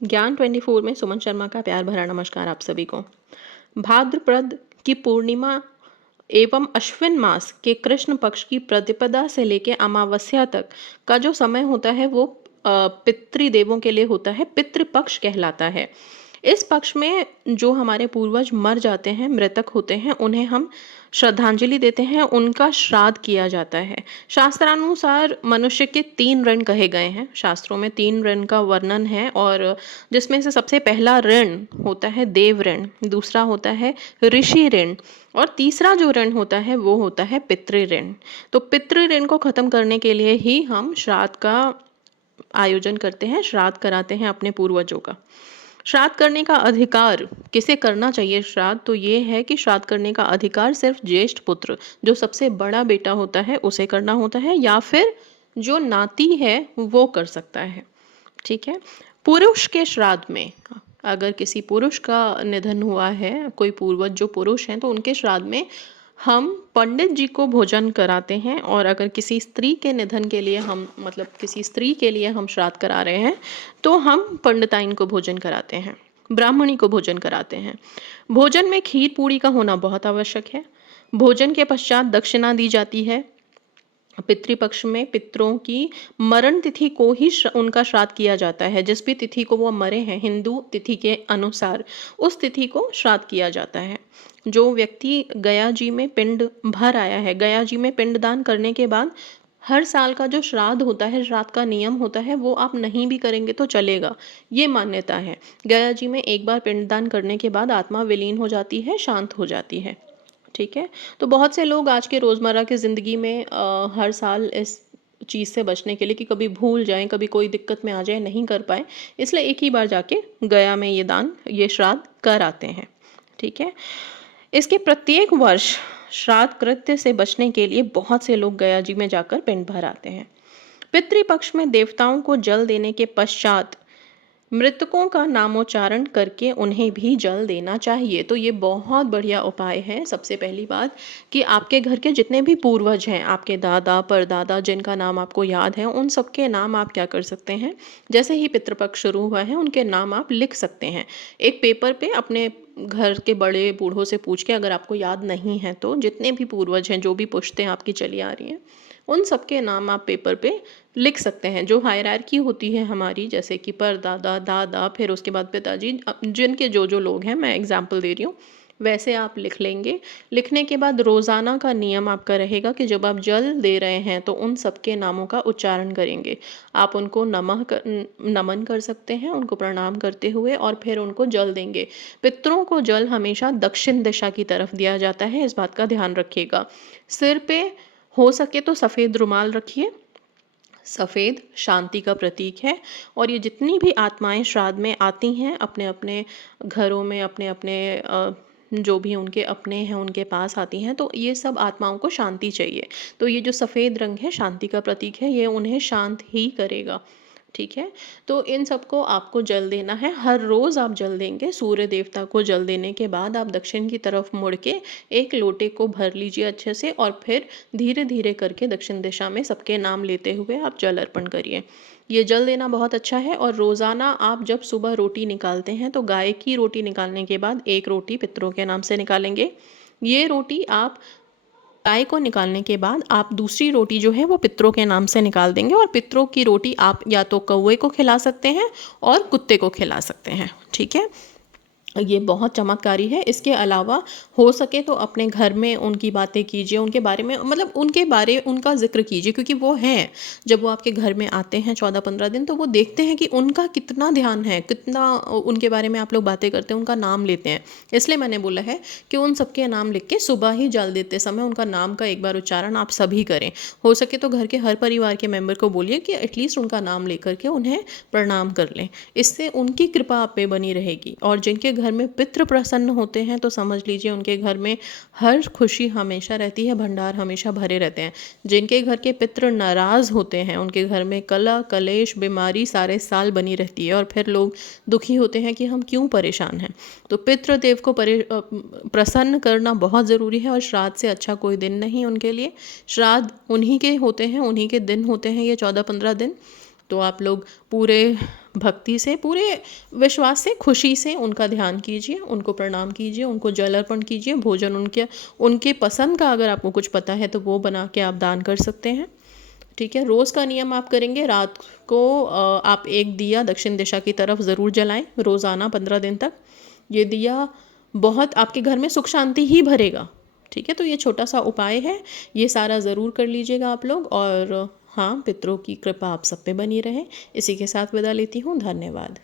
ज्ञान 24 में सुमन शर्मा का प्यार भरा नमस्कार आप सभी को। भाद्रपद की पूर्णिमा एवं अश्विन मास के कृष्ण पक्ष की प्रतिपदा से लेके अमावस्या तक का जो समय होता है वो पितृदेवों के लिए होता है, पितृपक्ष कहलाता है। इस पक्ष में जो हमारे पूर्वज मर जाते हैं, मृतक होते हैं, उन्हें हम श्रद्धांजलि देते हैं, उनका श्राद्ध किया जाता है। शास्त्रानुसार मनुष्य के 3 ऋण कहे गए हैं। शास्त्रों में 3 ऋण का वर्णन है और जिसमें से सबसे पहला ऋण होता है देव ऋण, दूसरा होता है ऋषि ऋण और तीसरा जो ऋण होता है वो होता है पितृ ऋण। तो पितृ ऋण को खत्म करने के लिए ही हम श्राद्ध का आयोजन करते हैं, श्राद्ध कराते हैं अपने पूर्वजों का। श्राद्ध करने का अधिकार किसे करना चाहिए श्राद्ध? तो ये है कि श्राद्ध करने का अधिकार सिर्फ ज्येष्ठ पुत्र, जो सबसे बड़ा बेटा होता है, उसे करना होता है या फिर जो नाती है वो कर सकता है। ठीक है। पुरुष के श्राद्ध में अगर किसी पुरुष का निधन हुआ है, कोई पूर्वज जो पुरुष हैं, तो उनके श्राद्ध में हम पंडित जी को भोजन कराते हैं और अगर किसी स्त्री के निधन के लिए हम मतलब किसी स्त्री के लिए हम श्राद्ध करा रहे हैं तो हम पंडिताइन को भोजन कराते हैं, ब्राह्मणी को भोजन कराते हैं। भोजन में खीर पूड़ी का होना बहुत आवश्यक है। भोजन के पश्चात दक्षिणा दी जाती है। पितृपक्ष में पितरों की मरण तिथि को ही उनका श्राद्ध किया जाता है। जिस भी तिथि को वो मरे हैं हिंदू तिथि के अनुसार उस तिथि को श्राद्ध किया जाता है। जो व्यक्ति गया जी में पिंड भर आया है, गया जी में पिंडदान करने के बाद हर साल का जो श्राद्ध होता है, श्राद्ध का नियम होता है, वो आप नहीं भी करेंगे तो चलेगा, ये मान्यता है। गया जी में एक बार पिंडदान करने के बाद आत्मा विलीन हो जाती है, शांत हो जाती है। ठीक है। तो बहुत से लोग आज के रोज़मर्रा की ज़िंदगी में हर साल इस चीज़ से बचने के लिए कि कभी भूल जाएं, कभी कोई दिक्कत में आ जाए, नहीं कर पाए, इसलिए एक ही बार जाके गया में ये दान, ये श्राद्ध कर आते हैं। ठीक है। इसके प्रत्येक वर्ष श्राद्ध कृत्य से बचने के लिए बहुत से लोग गया जी में जाकर पिंड भर आते हैं। पितृपक्ष में देवताओं को जल देने के पश्चात मृतकों का नामोच्चारण करके उन्हें भी जल देना चाहिए। तो ये बहुत बढ़िया उपाय है। सबसे पहली बात कि आपके घर के जितने भी पूर्वज हैं, आपके दादा परदादा जिनका नाम आपको याद है, उन सबके नाम आप क्या कर सकते हैं, जैसे ही पितृपक्ष शुरू हुआ है उनके नाम आप लिख सकते हैं एक पेपर पे। अपने घर के बड़े बूढ़ों से पूछ के, अगर आपको याद नहीं है तो जितने भी पूर्वज हैं, जो भी पुश्तें आपकी चली आ रही हैं, उन सबके नाम आप पेपर पे लिख सकते हैं। जो हायरार्की होती है हमारी, जैसे कि परदादा, दादा, फिर उसके बाद पिताजी, जिनके जो जो लोग हैं, मैं एग्जाम्पल दे रही हूँ, वैसे आप लिख लेंगे। लिखने के बाद रोज़ाना का नियम आपका रहेगा कि जब आप जल दे रहे हैं तो उन सबके नामों का उच्चारण करेंगे। आप उनको नमन कर सकते हैं, उनको प्रणाम करते हुए, और फिर उनको जल देंगे। पितरों को जल हमेशा दक्षिण दिशा की तरफ दिया जाता है, इस बात का ध्यान रखिएगा। सिर पे हो सके तो सफ़ेद रुमाल रखिए। सफ़ेद शांति का प्रतीक है और ये जितनी भी आत्माएं श्राद्ध में आती हैं, अपने अपने घरों में, अपने अपने जो भी उनके अपने हैं उनके पास आती हैं, तो ये सब आत्माओं को शांति चाहिए। तो ये जो सफ़ेद रंग है शांति का प्रतीक है, ये उन्हें शांत ही करेगा। ठीक है। तो इन सबको आपको जल देना है, हर रोज़ आप जल देंगे। सूर्य देवता को जल देने के बाद आप दक्षिण की तरफ मुड़ के एक लोटे को भर लीजिए अच्छे से और फिर धीरे धीरे करके दक्षिण दिशा में सबके नाम लेते हुए आप जल अर्पण करिए। ये जल देना बहुत अच्छा है। और रोज़ाना आप जब सुबह रोटी निकालते हैं तो गाय की रोटी निकालने के बाद एक रोटी पितरों के नाम से निकालेंगे। ये रोटी आप गाय को निकालने के बाद आप दूसरी रोटी जो है वो पितरों के नाम से निकाल देंगे और पितरों की रोटी आप या तो कौवे को खिला सकते हैं और कुत्ते को खिला सकते हैं। ठीक है। ये बहुत चमत्कारी है। इसके अलावा हो सके तो अपने घर में उनकी बातें कीजिए, उनके बारे में, मतलब उनका ज़िक्र कीजिए, क्योंकि वो हैं, जब वो आपके घर में आते हैं 14-15 दिन, तो वो देखते हैं कि उनका कितना ध्यान है, कितना उनके बारे में आप लोग बातें करते हैं, उनका नाम लेते हैं। इसलिए मैंने बोला है कि उन सबके नाम लिख के सुबह ही जल देते समय उनका नाम का एक बार उच्चारण आप सभी करें। हो सके तो घर के हर परिवार के मेंबर को बोलिए कि एटलीस्ट उनका नाम लेकर के उन्हें प्रणाम कर लें। इससे उनकी कृपा आप पे बनी रहेगी। और जिनके घर में पितृ प्रसन्न होते हैं तो समझ लीजिए उनके घर में हर खुशी हमेशा रहती है, भंडार हमेशा भरे रहते हैं। जिनके घर के पितृ नाराज़ होते हैं, उनके घर में कलह कलेश बीमारी सारे साल बनी रहती है और फिर लोग दुखी होते हैं कि हम क्यों परेशान हैं। तो पितृदेव को प्रसन्न करना बहुत ज़रूरी है और श्राद्ध से अच्छा कोई दिन नहीं उनके लिए। श्राद्ध उन्हीं के होते हैं, उन्हीं के दिन होते हैं ये 14-15 दिन। तो आप लोग पूरे भक्ति से, पूरे विश्वास से, खुशी से उनका ध्यान कीजिए, उनको प्रणाम कीजिए, उनको जल अर्पण कीजिए, भोजन उनके उनके पसंद का अगर आपको कुछ पता है तो वो बना के आप दान कर सकते हैं। ठीक है, रोज़ का नियम आप करेंगे, रात को आप एक दिया दक्षिण दिशा की तरफ ज़रूर जलाएं रोज़ाना 15 दिन तक। ये दिया बहुत आपके घर में सुख शांति ही भरेगा। ठीक है, तो ये छोटा सा उपाय है, ये सारा ज़रूर कर लीजिएगा आप लोग। और हाँ, पितरों की कृपा आप सब पे बनी रहे। इसी के साथ विदा लेती हूँ, धन्यवाद।